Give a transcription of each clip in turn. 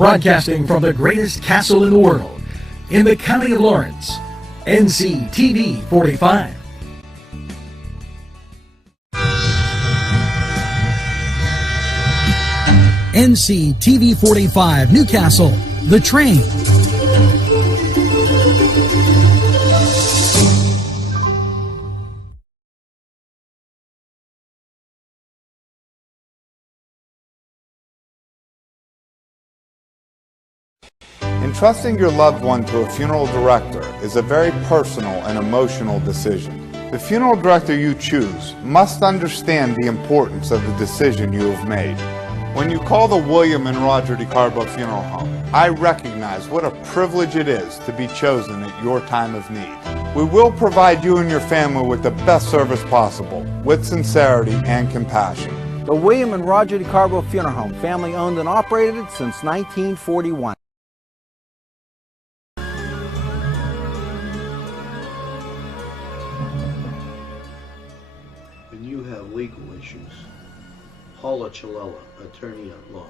Broadcasting from the greatest castle in the world, in the county of Lawrence, Nctv45. Nctv45 Newcastle, The Train. Entrusting your loved one to a funeral director is a very personal and emotional decision. The funeral director you choose must understand the importance of the decision you have made. When you call the William and Roger DeCarbo Funeral Home, I recognize what a privilege it is to be chosen at your time of need. We will provide you and your family with the best service possible, with sincerity and compassion. The William and Roger DeCarbo Funeral Home, family owned and operated since 1941. You have legal issues. Paula Chalella, attorney at law,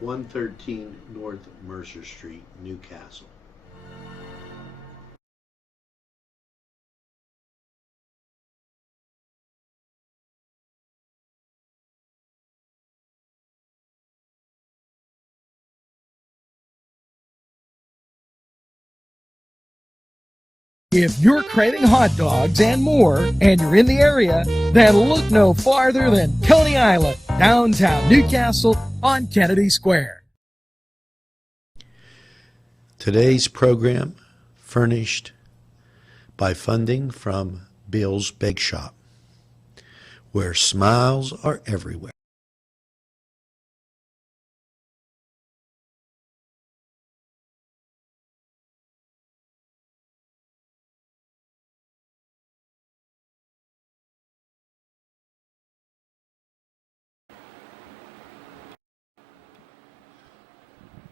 113 North Mercer Street, Newcastle. If you're craving hot dogs and more, and you're in the area, then look no farther than Coney Island, downtown Newcastle on Kennedy Square. Today's program furnished by funding from Bill's Bake Shop, where smiles are everywhere.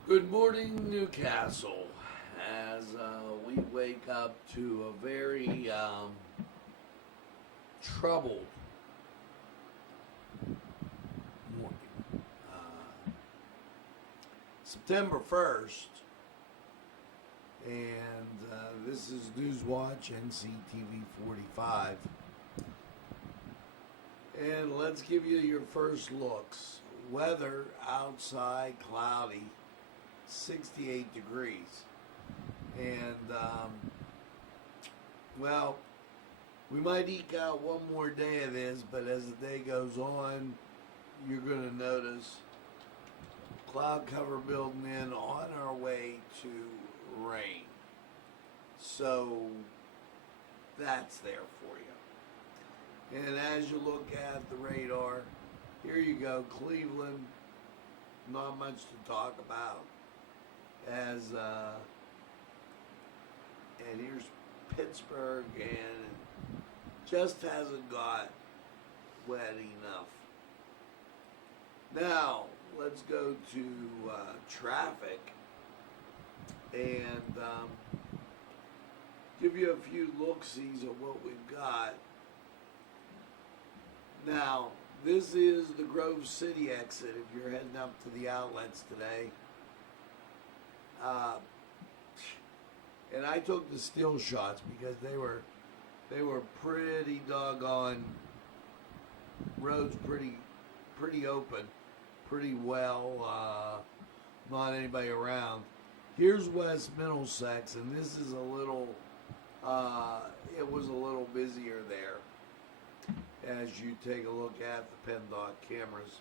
Good morning, Newcastle, as we wake up to a very troubled morning. September 1st, and this is Newswatch, Nctv45, and let's give you your first looks. Weather outside cloudy, 68 degrees, and well, we might eke out one more day of this, but as the day goes on, you're going to notice cloud cover building in on our way to rain. So that's there for you. And as you look at the radar, here you go, Cleveland, not much to talk about. And here's Pittsburgh, and just hasn't got wet enough. Now let's go to traffic and give you a few look-sees of what we've got. Now this is the Grove City exit if you're heading up to the outlets today. And I took the still shots because they were pretty doggone, roads pretty open, pretty well, not anybody around. Here's West Middlesex, and this is a little, it was a little busier there as you take a look at the PennDOT cameras.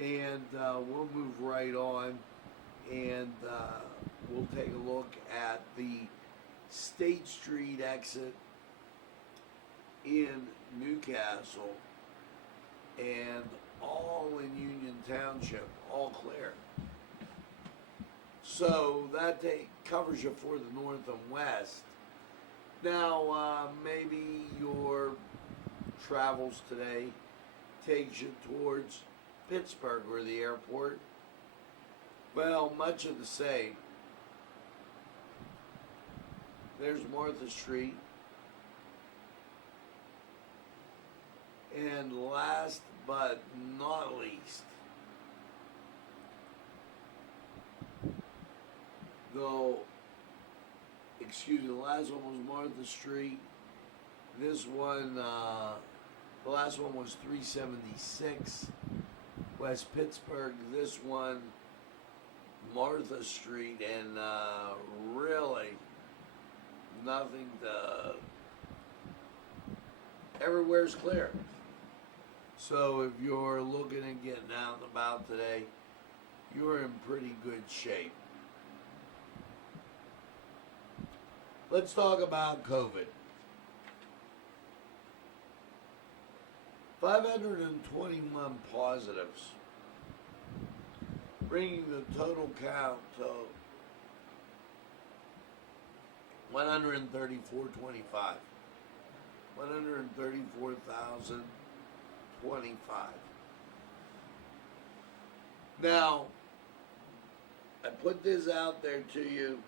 And we'll move right on. And we'll take a look at the State Street exit in Newcastle, and all in Union Township, all clear. So that covers you for the north and west. Now, maybe your travels today takes you towards Pittsburgh or the airport. Well, much of the same. There's Martha Street. And last but not least, though, excuse me, the last one was Martha Street. This one, the last one was 376 West Pittsburgh. This one, Martha Street, and really nothing to, everywhere's clear. So if you're looking at getting out and about today, you're in pretty good shape. Let's talk about COVID. 521 positives, bringing the total count to 134,025. 134,025. Now, I put this out there to you,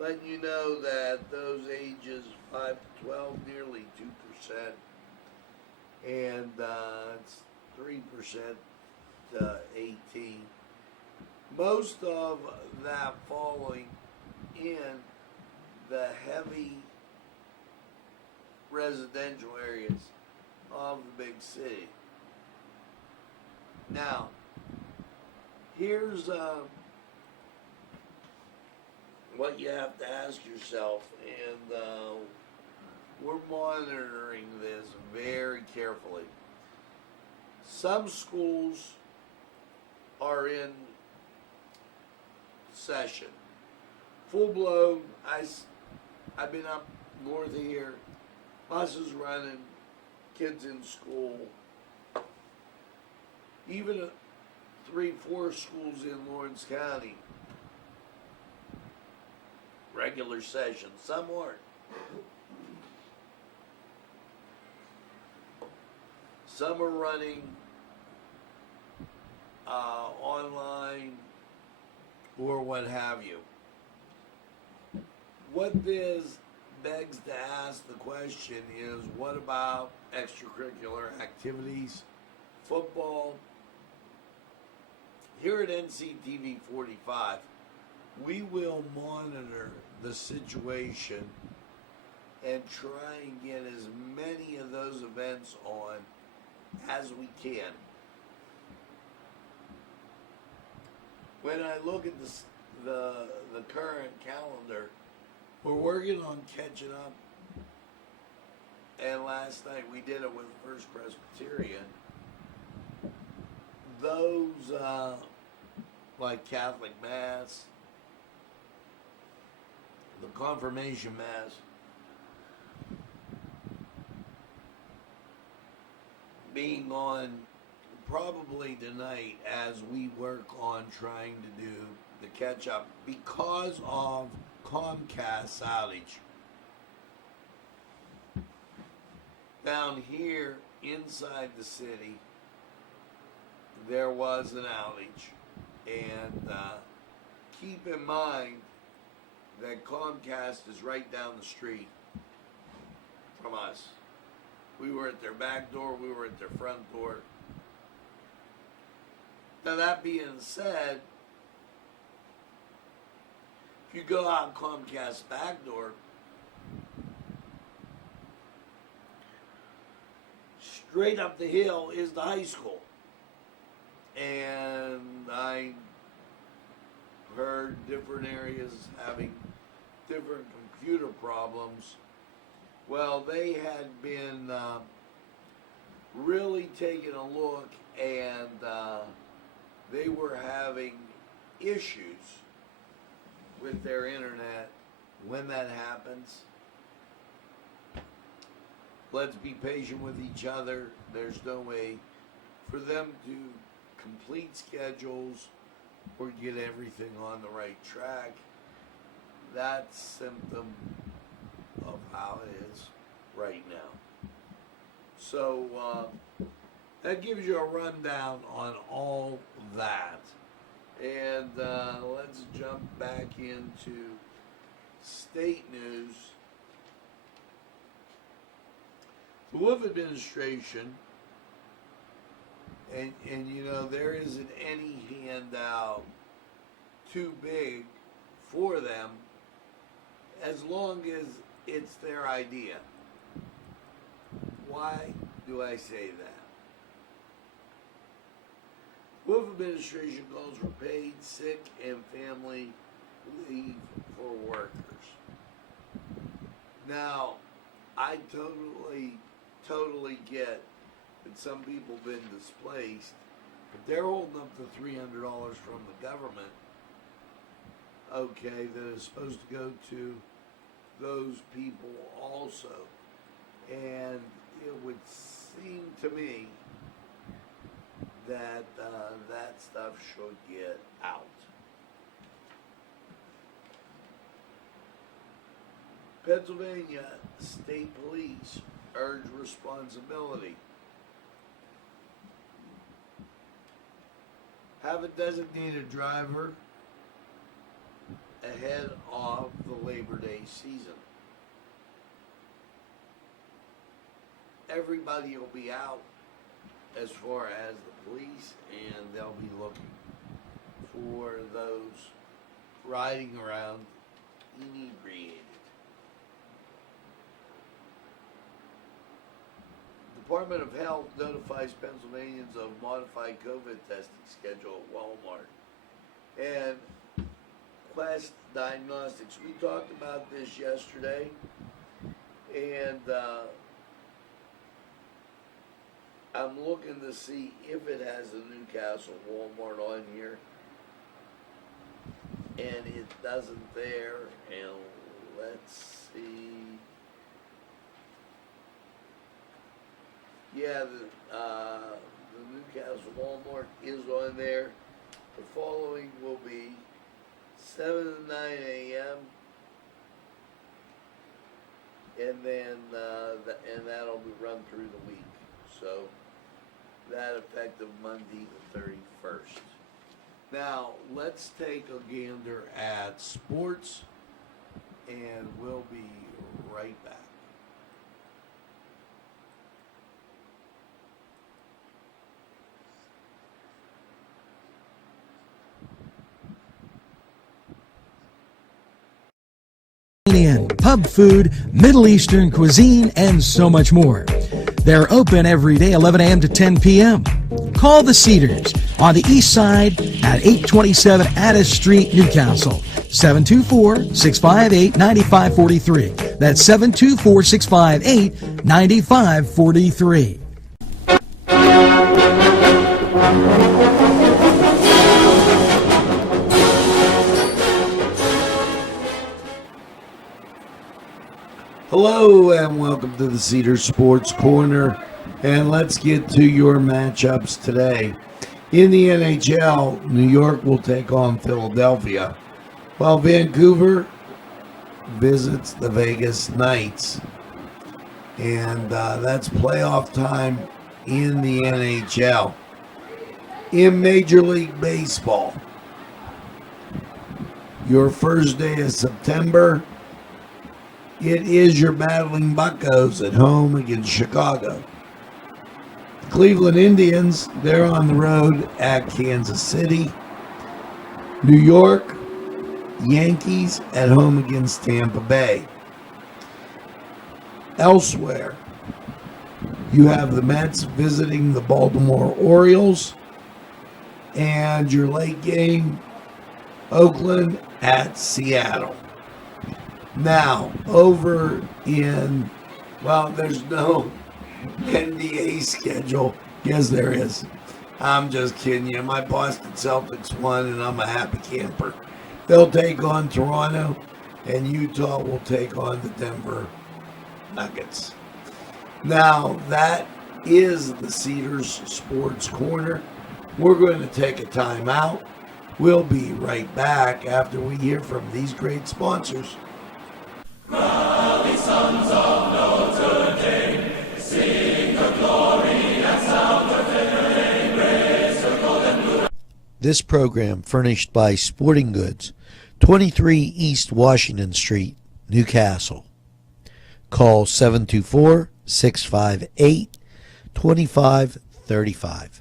letting you know that those ages 5 to 12, nearly 2%, and it's 3% to 18. Most of that falling in the heavy residential areas of the big city. Now, here's what you have to ask yourself, and we're monitoring this very carefully. Some schools are in session, full blown. I've been up north of here, buses running, kids in school. Even 3-4 schools in Lawrence County, regular session. Some aren't. Some are running online or what have you. What this begs to ask the question is, what about extracurricular activities, football? Here at Nctv45, we will monitor the situation and try and get as many of those events on as we can. When I look at the current calendar, we're working on catching up. And last night we did it with First Presbyterian. Those like Catholic Mass, the Confirmation Mass, being on probably tonight as we work on trying to do the catch up because of Comcast outage. Down here inside the city, there was an outage, and keep in mind that Comcast is right down the street from us. We were at their back door, we were at their front door. Now that being said, if you go out Comcast's back door, straight up the hill is the high school. And I heard different areas having different computer problems. Well, they had been really taking a look, and they were having issues with their internet. When that happens, let's be patient with each other. There's no way for them to complete schedules or get everything on the right track. That's symptom of how it is right now. So that gives you a rundown on all that. And let's jump back into state news. The Wolf administration, and you know, there isn't any handout too big for them as long as it's their idea. Why do I say that? Wolf administration calls for paid sick and family leave for workers. Now, I totally get that some people have been displaced, but they're holding up the $300 from the government, okay, that is supposed to go to those people also. And it would seem to me that that stuff should get out. Pennsylvania State Police urge responsibility. Have a designated driver ahead of the Labor Day season. Everybody will be out as far as the police, and they'll be looking for those riding around inebriated. Department of Health notifies Pennsylvanians of modified COVID testing schedule at Walmart. And Quest Diagnostics, we talked about this yesterday, and I'm looking to see if it has a Newcastle Walmart on here, and it doesn't there. And let's see. Yeah, the Newcastle Walmart is on there. The following will be 7 to 9 a.m. and then and that'll be run through the week. So that effective Monday the 31st. Now let's take a gander at sports, and we'll be right back. Pub food, Middle Eastern cuisine, and so much more. They're open every day, 11 a.m. to 10 p.m. Call the Cedars on the east side at 827 Addis Street, Newcastle. 724-658-9543. That's 724-658-9543. Hello and welcome to the Cedar Sports Corner, and let's get to your matchups today. In the NHL, New York will take on Philadelphia, while Vancouver visits the Vegas Knights. And that's playoff time in the NHL. In Major League Baseball, your first day of September, it is your Battling Buccos at home against Chicago. The Cleveland Indians, they're on the road at Kansas City. New York Yankees at home against Tampa Bay. Elsewhere, you have the Mets visiting the Baltimore Orioles. And your late game, Oakland at Seattle. Now, over in, well, there's no NBA schedule. Yes, there is. I'm just kidding you. My Boston Celtics won, and I'm a happy camper. They'll take on Toronto, and Utah will take on the Denver Nuggets. Now, that is the Cedars Sports Corner. We're going to take a time out. We'll be right back after we hear from these great sponsors. Rally, sons of Notre Dame, sing the glory and sound the fame, raise the golden blue. This program furnished by Sporting Goods, 23 East Washington Street, Newcastle. Call 724-658-2535.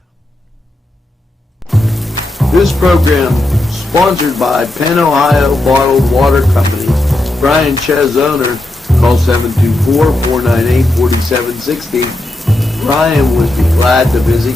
This program Sponsored by Penn, Ohio Bottled Water Company. Brian Ches, owner. Call 724-498-4760. Brian would be glad to visit.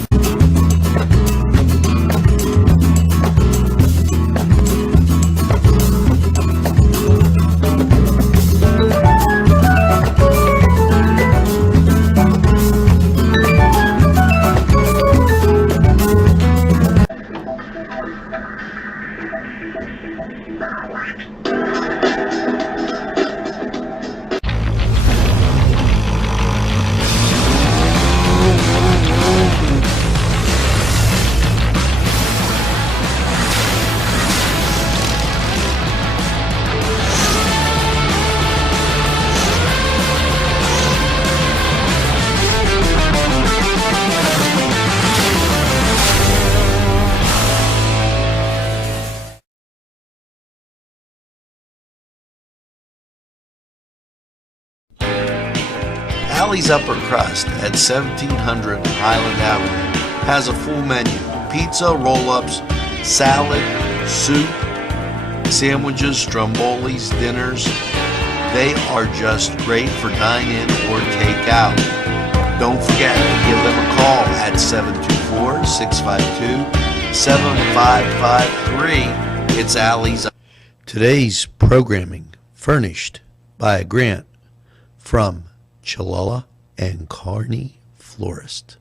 Alley's Upper Crust at 1700 Highland Avenue has a full menu: pizza, roll-ups, salad, soup, sandwiches, strombolis, dinners. They are just great for dine-in or take-out. Don't forget to give them a call at 724-652-7553. It's Alley's. Today's programming furnished by a grant from Chilala and Carney Florist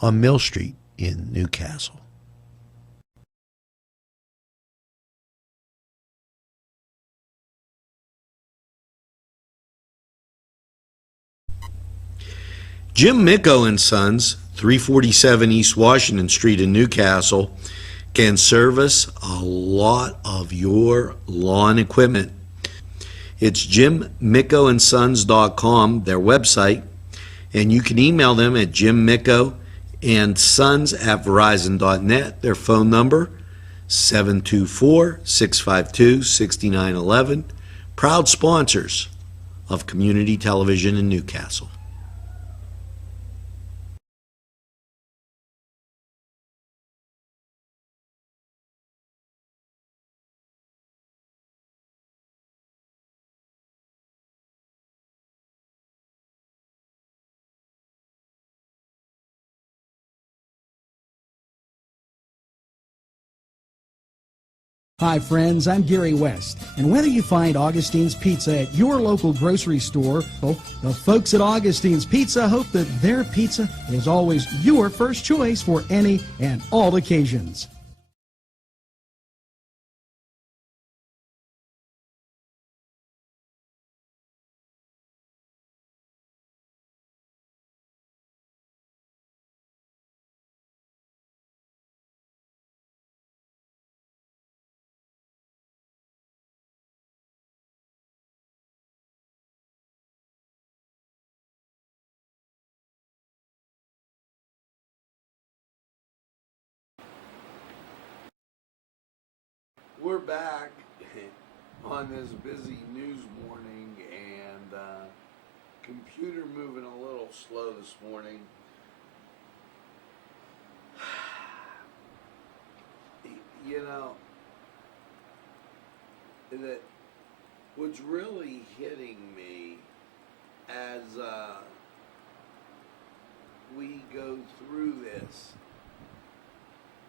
on Mill Street in Newcastle. Jim Micco and Sons, 347 East Washington Street in Newcastle, can service a lot of your lawn equipment. It's jimmickoandsons.com, their website, and you can email them at jimmickoandsons@verizon.net. Their phone number, 724-652-6911. Proud sponsors of community television in Newcastle. Hi friends, I'm Gary West, and whether you find Augustine's Pizza at your local grocery store, well, the folks at Augustine's Pizza hope that their pizza is always your first choice for any and all occasions. We're back on this busy news morning, and computer moving a little slow this morning. You know, that what's really hitting me as we go through this,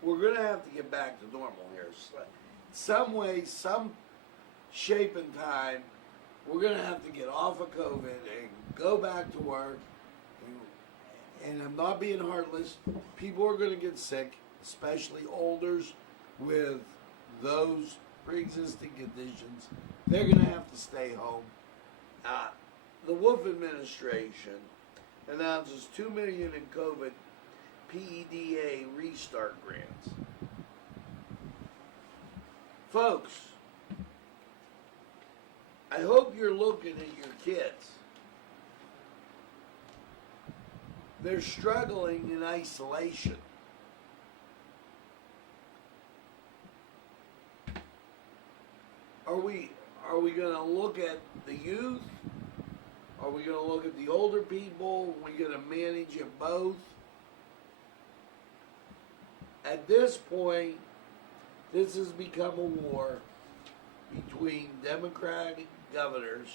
we're going to have to get back to normal here. Some way, some shape and time, we're going to have to get off of COVID and go back to work. And I'm not being heartless. People are going to get sick, especially olders with those pre-existing conditions. They're going to have to stay home. The Wolf administration announces $2 million in COVID PEDA restart grants. Folks, I hope you're looking at your kids. They're struggling in isolation. Are we going to look at the youth? Are we going to look at the older people? Are we going to manage it both? At this point, This has become a war between Democratic governors,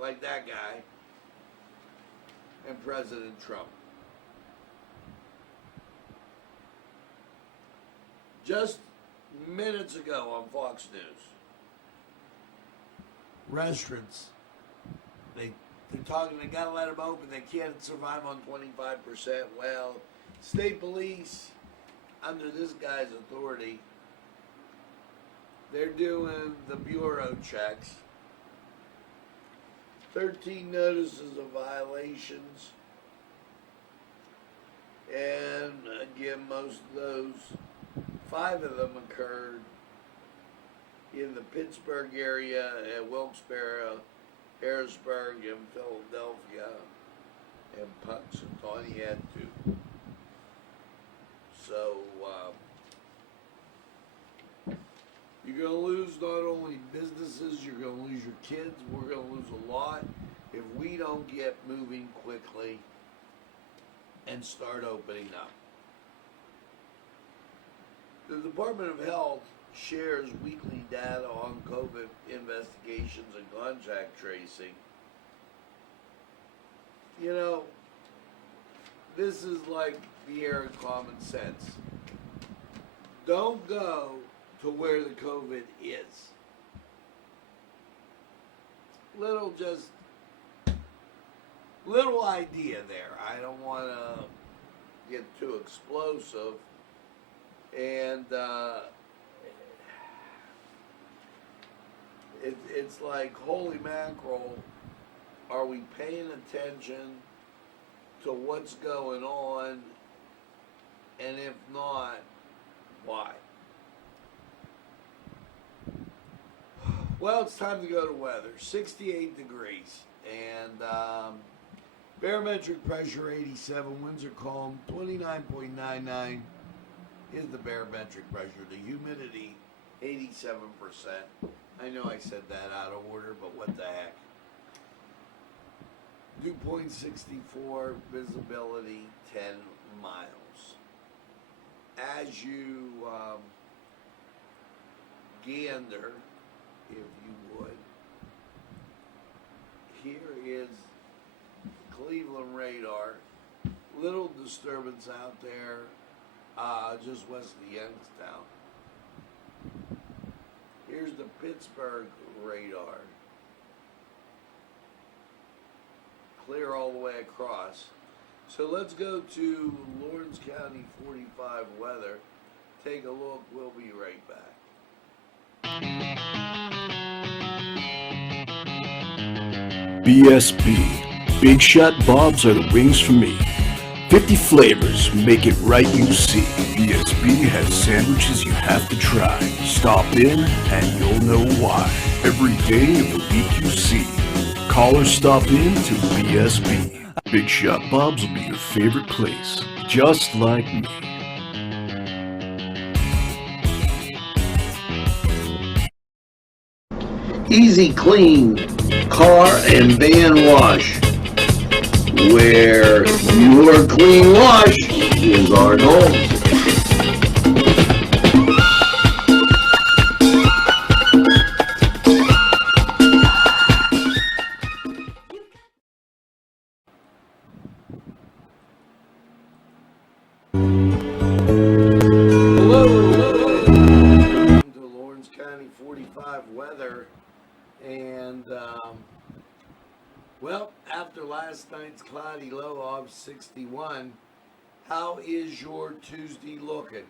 like that guy, and President Trump. Just minutes ago on Fox News, restaurants, they're talking, they gotta let them open, they can't survive on 25%. Well, state police, under this guy's authority, they're doing the bureau checks. 13 notices of violations. And again, most of those, 5 of them occurred in the Pittsburgh area, at Wilkes-Barre, Harrisburg, and Philadelphia, and Punxsutawney had 2. So, you're going to lose not only businesses, you're going to lose your kids, we're going to lose a lot if we don't get moving quickly and start opening up. The Department of Health shares weekly data on COVID investigations and contact tracing. You know, this is like the air of common sense. Don't go to where the COVID is. Little idea there. I don't want to get too explosive. And it's like, holy mackerel, are we paying attention to what's going on? And if not, why? Well, it's time to go to weather. 68 degrees. And barometric pressure 87. Winds are calm. 29.99 is the barometric pressure. The humidity 87%. I know I said that out of order, but what the heck. Dew point 64. Visibility 10 miles. As you gander, if you would, here is Cleveland radar. Little disturbance out there, just west of Youngstown. Here's the Pittsburgh radar. Clear all the way across. So let's go to Lawrence County 45 weather. Take a look. We'll be right back. BSB. Big Shot Bobs are the wings for me. 50 flavors, make it right, you see. BSB has sandwiches you have to try. Stop in and you'll know why. Every day of the week you see. Call or stop in to BSB. Big Shot Bobs will be your favorite place, just like me. Easy Clean Car and Van Wash, where your clean wash is our goal. Welcome to Lawrence County 45 weather. And, well, after last night's cloudy low of 61, how is your Tuesday looking?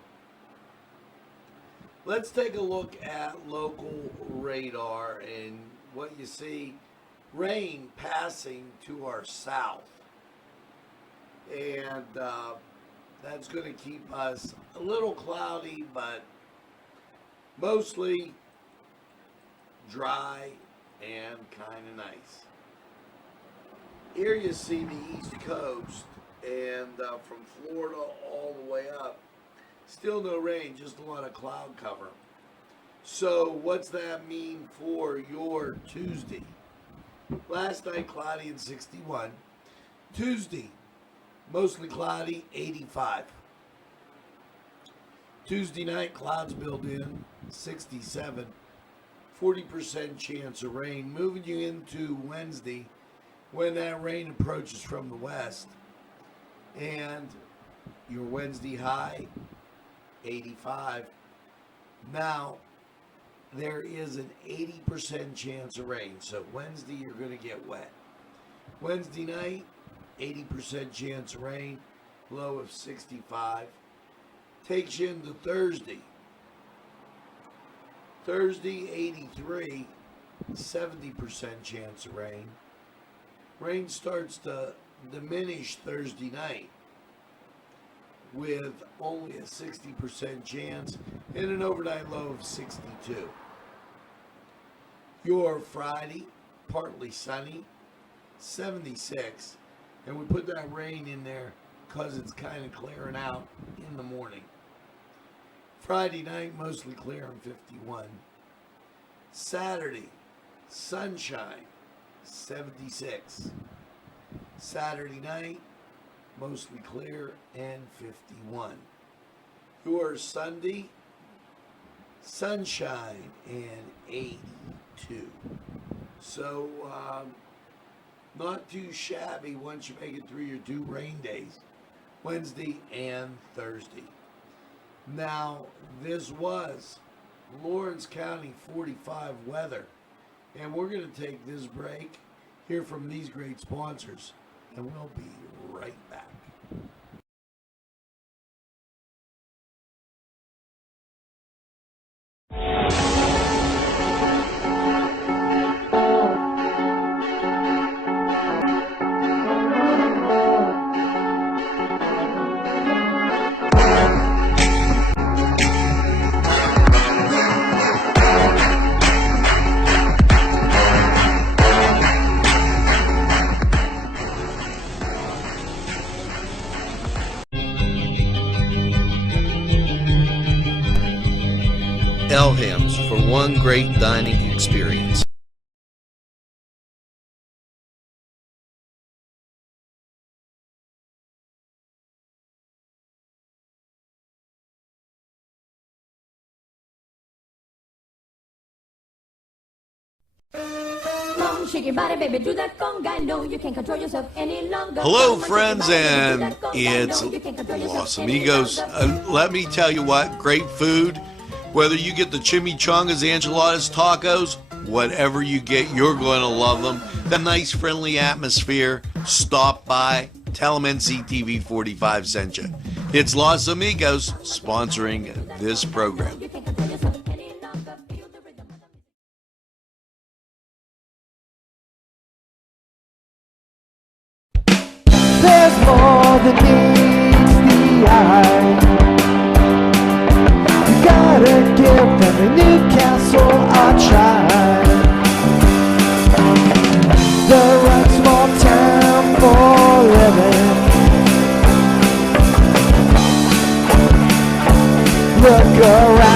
Let's take a look at local radar, and what you see, rain passing to our south. And that's going to keep us a little cloudy, but mostly dry and kind of nice. Here you see the East Coast, and from Florida all the way up, still no rain, just a lot of cloud cover. So what's that mean for your Tuesday? Last night cloudy and 61. Tuesday, mostly cloudy, 85. Tuesday night, clouds build in, 67. 40% chance of rain. Moving you into Wednesday, when that rain approaches from the west. And your Wednesday high, 85. Now, there is an 80% chance of rain. So Wednesday, you're going to get wet. Wednesday night, 80% chance of rain, low of 65. Takes you into Thursday. Thursday, 83, 70% chance of rain. Rain starts to diminish Thursday night with only a 60% chance and an overnight low of 62. Your Friday, partly sunny, 76. And we put that rain in there because it's kind of clearing out in the morning. Friday night, mostly clear on 51. Saturday, sunshine, 76. Saturday night, mostly clear and 51. Your Sunday, sunshine and 82. So, not too shabby once you make it through your 2 rain days, Wednesday and Thursday. Now, this was Lawrence County 45 weather, and we're going to take this break, hear from these great sponsors, and we'll be right back. Elham's for one great dining experience. Shake your body, baby, do that conga. No, you can't control yourself any longer. Hello, friends, and it's Los Amigos. Let me tell you what, great food. Whether you get the chimichangas, enchiladas, tacos, whatever you get, you're going to love them. The nice, friendly atmosphere. Stop by. Tell them NCTV45 sent you. It's Los Amigos sponsoring this program. There's more than meets the eye. You gotta give them a Newcastle a try. The right small town for living. Look around.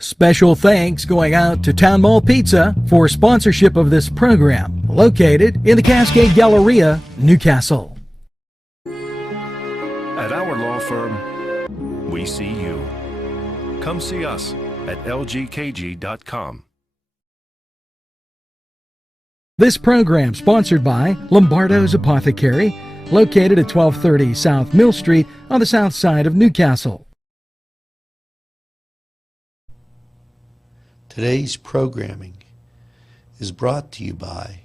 Special thanks going out to Town Mall Pizza for sponsorship of this program, located in the Cascade Galleria, Newcastle. At our law firm, we see you. Come see us at lgkg.com. This program sponsored by Lombardo's Apothecary, located at 1230 South Mill Street on the south side of Newcastle. Today's programming is brought to you by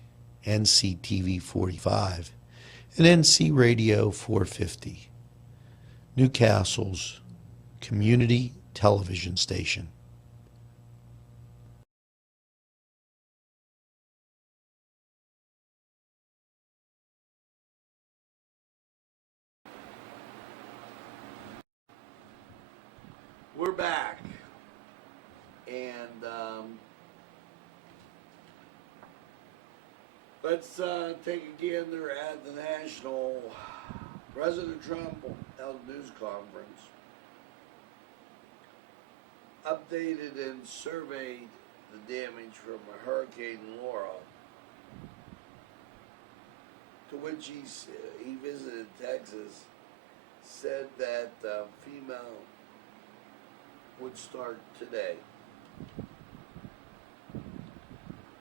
NCTV45 and NC Radio 450, Newcastle's community television station. We're back. And let's take a gander at the national President Trump held news conference. Updated and surveyed the damage from Hurricane Laura. to which he visited Texas, said that female would start today.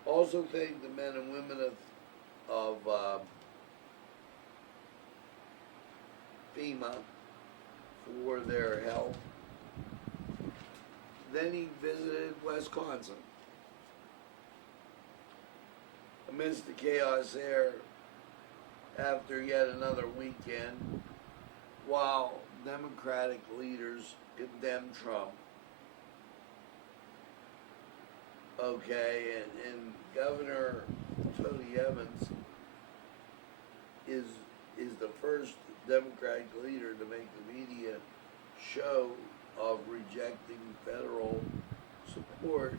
Also thank the men and women of FEMA for their help. Then he visited Wisconsin. Amidst the chaos there, after yet another weekend, while Democratic leaders condemned Trump, okay, and Governor Tony Evans is the first Democratic leader to make the media show of rejecting federal support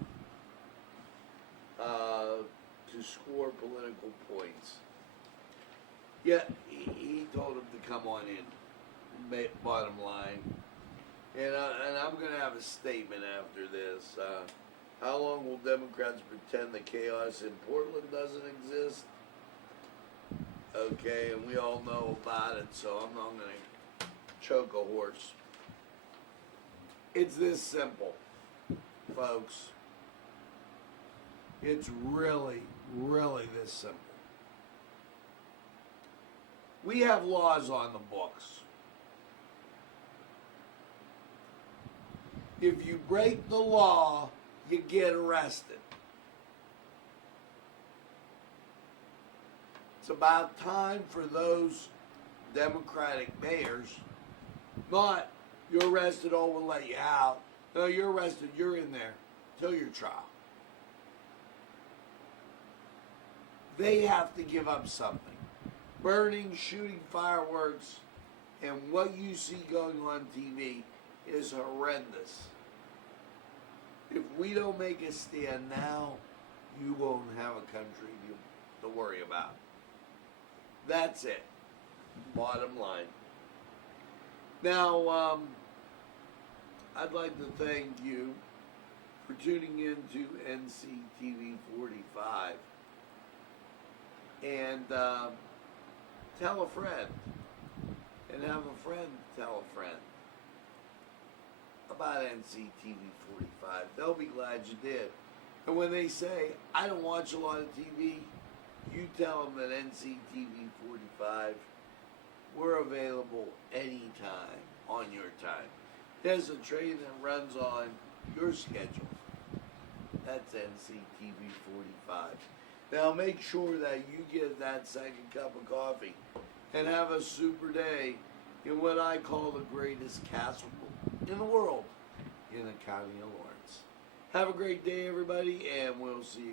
to score political points. Yet he told him to come on in, bottom line. And I'm going to have a statement after this. How long will Democrats pretend the chaos in Portland doesn't exist? Okay, and we all know about it, so I'm not going to choke a horse. It's this simple, folks. It's really, really this simple. We have laws on the books. If you break the law, you get arrested. It's about time for those Democratic mayors, not you're arrested, oh, we'll let you out. No, you're arrested, you're in there till your trial. They have to give up something. Burning, shooting fireworks, and what you see going on TV is horrendous. If we don't make a stand now, you won't have a country to worry about. That's it. Bottom line. Now, I'd like to thank you for tuning in to Nctv45. And tell a friend. And have a friend tell a friend about Nctv45. They'll be glad you did. And when they say, I don't watch a lot of TV, you tell them that Nctv45, we're available anytime on your time. There's a train that runs on your schedule. That's Nctv45. Now make sure that you get that second cup of coffee and have a super day in what I call the greatest castle in the world in the county of Lawrence. Have a great day, everybody, and we'll see you.